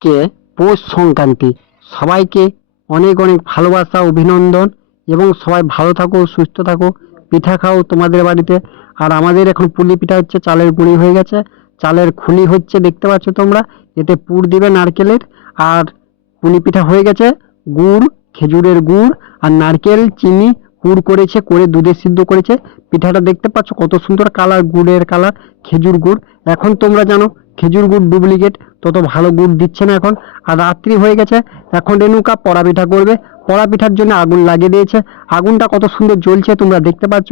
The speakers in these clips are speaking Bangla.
কে? পৌষ সংক্রান্তি। সবাইকে অনেক অনেক ভালোবাসা, অভিনন্দন এবং সবাই ভালো থাকো, সুস্থ থাকো, পিঠা খাও তোমাদের বাড়িতে। আর আমাদের এখন পুলি পিঠা হচ্ছে, চালের গুঁড়ি হয়ে গেছে। চালের খুলি হচ্ছে, দেখতে পাচ্ছ তোমরা। এতে পুর দিবে নারকেলের। আর পুলি পিঠা হয়ে গেছে, গুড়, খেজুরের গুড় আর নারকেল, চিনি পুর করেছে, করে দুধে সিদ্ধ করেছে। পিঠাটা দেখতে পাচ্ছ কত সুন্দর কালার, গুড়ের কালার, খেজুর গুড়। এখন তোমরা জানো, খেজুর গুড় ডুপ্লিকেট তত ভালো গুড় দিচ্ছে না এখন। আর রাত্রি হয়ে গেছে, এখন রেণুকা পড়া পিঠা করবে। পড়া পিঠার জন্য আগুন লাগিয়ে দিয়েছে। আগুনটা কত সুন্দর জ্বলছে, তোমরা দেখতে পাচ্ছ।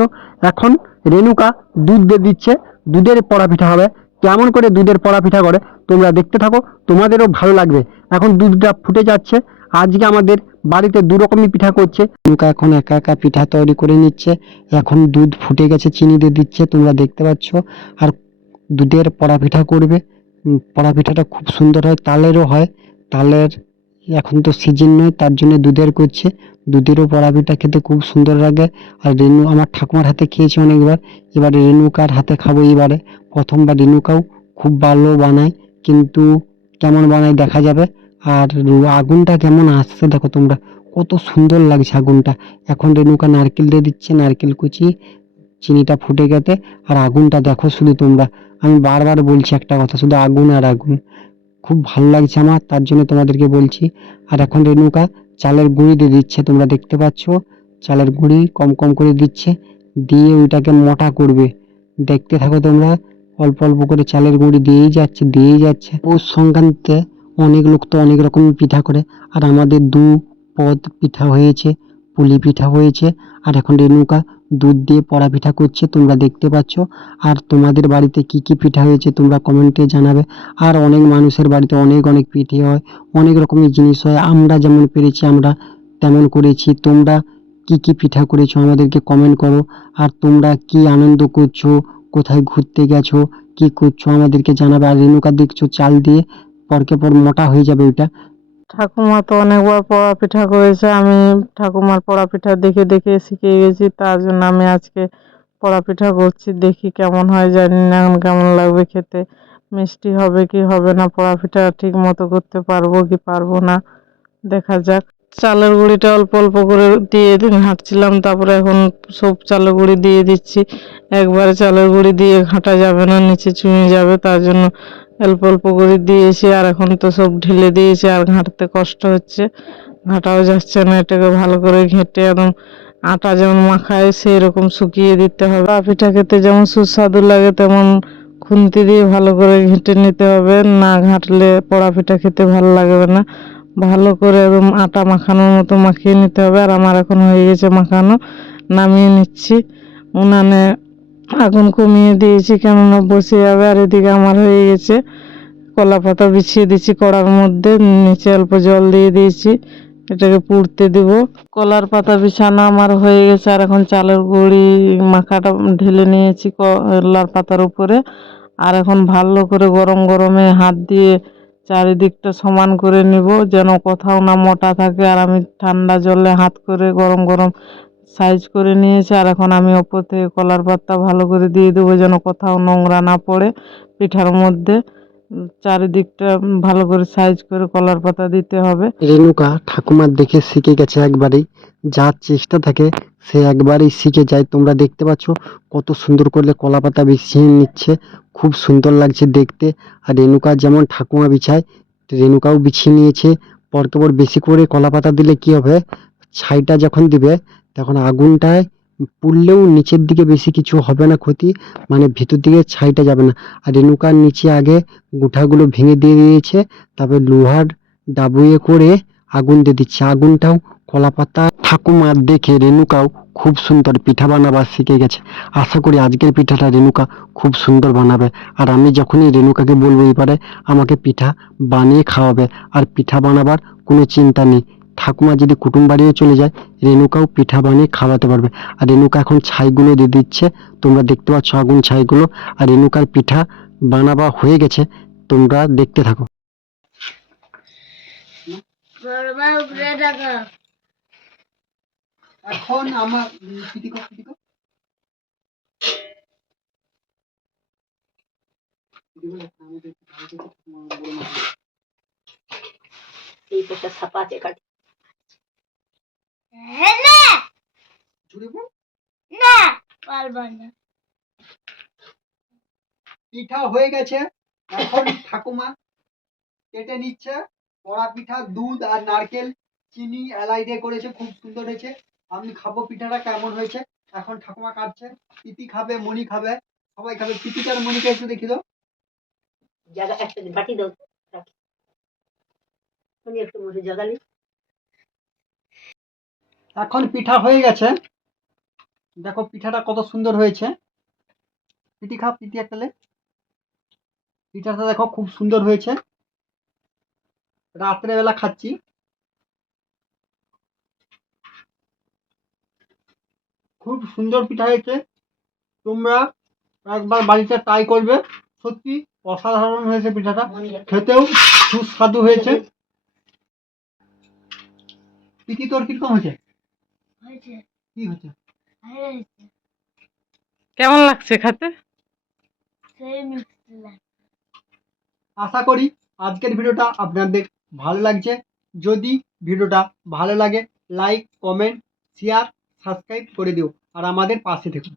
এখন রেণুকা দুধ দিয়ে দিচ্ছে, দুধের পড়া পিঠা হবে। কেমন করে দুধের পড়া পিঠা করে, তোমরা দেখতে থাকো। তোমাদেরও ভালো লাগবে। এখন দুধটা ফুটে যাচ্ছে। আজকে আমাদের বাড়িতে দু রকমই পিঠা করছে। রেণুকা এখন একা একা পিঠা তৈরি করে নিচ্ছে। এখন দুধ ফুটে গেছে, চিনি দিয়ে দিচ্ছে, তোমরা দেখতে পাচ্ছ। আর দুধের পড়া পিঠা করবে। পড়া পিঠাটা খুব সুন্দর হয়, তালেরও হয়। তালের এখন তো সিজন নয়, তার জন্য দুধের করছে। দুধেরও পড়া পিঠা খেতে খুব সুন্দর লাগে। আর রেনু, আমার ঠাকুমার হাতে খেয়েছি অনেকবার। এবারে রেণুকার হাতে খাব এবারে। প্রথমবার রেণুকাও খুব ভালো বানায়, কিন্তু কেমন বানায় দেখা যাবে। আর আগুনটা কেমন আসছে দেখো তোমরা। কত সুন্দর লাগছে আগুনটা। এখন রেণুকা নারকেল দিয়ে দিচ্ছে, নারকেল কুচি, চিনিটা ফুটে গেছে, আর আগুনটা দেখো শুধু তোমরা। আমি বারবার বলছি একটা কথা, শুধু আগুন আর আগুন। খুব ভালো লাগছে আমার, তার জন্য তোমাদেরকে বলছি। আর এখন রেণুকা চালের গুঁড়ি দিয়ে দিচ্ছে, তোমরা দেখতে পাচ্ছ? চালের গুঁড়ি কম কম করে দিচ্ছে, দিয়ে ওইটাকে মোটা করবে। দেখতে থাকো তোমরা, অল্প অল্প করে চালের গুঁড়ি দিয়েই যাচ্ছে দিয়েই যাচ্ছে। পৌষ সংক্রান্তিতে অনেক লোক তো অনেক রকম পিঠা করে। আর আমাদের দু পদ পিঠা হয়েছে, পুলি পিঠা হয়েছে, আর এখন রেণুকা দুধ দিয়ে পড়া পিঠা করছে, তোমরা দেখতে পাচ্ছ। আর তোমাদের বাড়িতে কি কি পিঠা হয়েছে তোমরা কমেন্টে জানাবে। আর অনেক মানুষের বাড়িতে অনেক অনেক পিঠে হয়, অনেক রকমের জিনিস হয়। আমরা যেমন পেরেছি, আমরা তেমন করেছি। তোমরা কি কি পিঠা করেছ আমাদেরকে কমেন্ট করো। আর তোমরা কি আনন্দ করছ, কোথায় ঘুরতে গেছো, কি করছ আমাদেরকে জানাবে। আর রেণুকা দেখছ চাল দিয়ে পরকে পর মোটা হয়ে যাবে ওইটা। ঠাকুমা তো অনেকবার পড়া পিঠা করেছে, আমি ঠাকুমার পড়া পিঠা দেখে দেখে শিখে গেছি, তার জন্য আমি আজকে পড়া পিঠা করছি, দেখি কেমন হয়, জানি না এখন কেমন লাগবে খেতে। মিষ্টি হবে কি হবে না, পড়া পিঠা ঠিক মতো করতে পারব কি পারব না, দেখা যাক। চালের গুঁড়িটা অল্প অল্প করে দিয়ে ঘাঁটছিলাম, তারপরে এখন সব চালের গুঁড়ি দিয়ে দিচ্ছি। একবারে চালের গুঁড়ি দিয়ে ঘাঁটা যাবে না, নিচে চুঁয়ে যাবে, তার জন্য অল্প অল্প করে দিয়েছি আর এখন তো সব ঢেলে দিয়েছি আর ঘাঁটতে কষ্ট হচ্ছে। ঘাঁটাও যাচ্ছে না, এটাকে ভালো করে ঘেঁটে একদম আটা যেমন মাখায় সেই রকম শুকিয়ে দিতে হবে। পিঠা খেতে যেমন সুস্বাদু লাগে, তেমন খুন্তি দিয়ে ভালো করে ঘেঁটে নিতে হবে। না ঘাঁটলে পোড়া পিঠা খেতে ভালো লাগবে না। ভালো করে একদম আটা মাখানোর মতো মাখিয়ে নিতে হবে। আর আমার এখন হয়ে গেছে মাখানো, নামিয়ে নিচ্ছি। উনানে আগুন কমিয়ে দিয়েছি, কেননা বসে যাবে। আর এদিকে আমার হয়ে গেছে, কলা পাতা বিছিয়ে দিয়েছি কড়ার মধ্যে, নিচে অল্প জল দিয়ে দিয়েছি। এটাকে পুড়তে দেব। কলার পাতা বিছানো আমার হয়ে গেছে। আর এখন চালের গুঁড়ি মাখাটা ঢেলে নিয়েছি কলার পাতার উপরে। আর এখন ভালো করে গরম গরমে হাত দিয়ে চারিদিকটা সমান করে নিব, যেন কোথাও না মোটা থাকে। আর আমি ঠান্ডা জলে হাত করে গরম গরম সাইজ করে নিয়েছি, আর এখন আমি ওপর থেকে কলার পাতা ভালো করে দিয়ে দেবো, যেন কোথাও নোংরা না পড়ে পিঠার মধ্যে। চারিদিকটা ভালো করে সাইজ করে কলার পাতা দিতে হবে। রেণুকা ঠাকুমার দেখে শিখে গেছে একবারেই, যার চেষ্টা থাকে সে একবারেই শিখে যায়। তোমরা দেখতে পাচ্ছ কত সুন্দর করে কলা পাতা বিছিয়ে নিচ্ছে। খুব সুন্দর লাগছে দেখতে। আর রেণুকা যেমন ঠাকুমা বিছায়, রেণুকাও বিছিয়ে নিয়েছে। পরকে পর বেশি করে কলা পাতা দিলে কি হবে? ছাইটা যখন দিবে, তখন আগুনটায় পুড়লেও নিচের দিকে বেশি কিছু হবে না ক্ষতি মানে ভিতর দিকে ছাইটা যাবে না। আর রেণুকার নিচে আগে গুঠাগুলো ভেঙে দিয়ে দিয়েছে, তারপর লোহার ডাবুয়ে করে আগুন দিয়ে দিচ্ছে। আগুনটাও কলা পাতা ঠাকুমার দেখে রেণুকাও খুব সুন্দর পিঠা বানাবার শিখে গেছে। আশা করি আজকের পিঠাটা রেণুকা খুব সুন্দর বানাবে। আর আমি যখনই রেণুকাকে বলব এবারে আমাকে পিঠা বানিয়ে খাওয়াবে। আর পিঠা বানাবার কোনো চিন্তা নেই। ঠাকুমা যদি কুটুম বাড়িও চলে যায়, রেণুকাও পিঠা বানিয়ে খাওয়াতে পারবে। আর রেণুকা এখন ছাইগুলো দিয়ে দিচ্ছে। তোমরা দেখতে পাচ্ছ আগুন ছাইগুলো। আর রেণুকার পিঠা বানাবা হয়ে গেছে। তোমরা দেখতে থাকো। এখন আমার এই পাশে ছাপা আছে কাটি পিঠা হয়ে গেছে। এখন ঠাকুমা কেটে নিচ্ছে। বড়া পিঠা দুধ আর নারকেল। চিনি এলাই দিয়ে করেছে খুব সুন্দর হয়েছে। আমি খাব পিঠাটা কেমন হয়েছে? এখন ঠাকুমা কাটছে পিতি খাবে মনি খাবে সবাই খাবে। পিতিটার মণিকে একটু দেখি দাও জায়গা একটা বাটি দাও একটু মুখে জাগালি এখন পিঠা হয়ে গেছে। দেখো পিঠাটা কত সুন্দর হয়েছে। পিটি খা পিটি একটা পিঠাটা দেখো খুব সুন্দর হয়েছে। রাত্রেবেলা খাচ্ছি। খুব সুন্দর পিঠা হয়েছে। তোমরা একবার বাড়িতে ট্রাই করবে। সত্যি অসাধারণ হয়েছে পিঠাটা। খেতেও সুস্বাদু হয়েছে। পিটি তোর কীরকম হয়েছে? কি হচ্ছে কেমন লাগছে খেতে? আশা করি আজকের ভিডিওটা আপনাদের ভালো লাগছে। যদি ভিডিওটা ভালো লাগে লাইক কমেন্ট শেয়ার সাবস্ক্রাইব করে দিও আর আমাদের পাশে থেকো।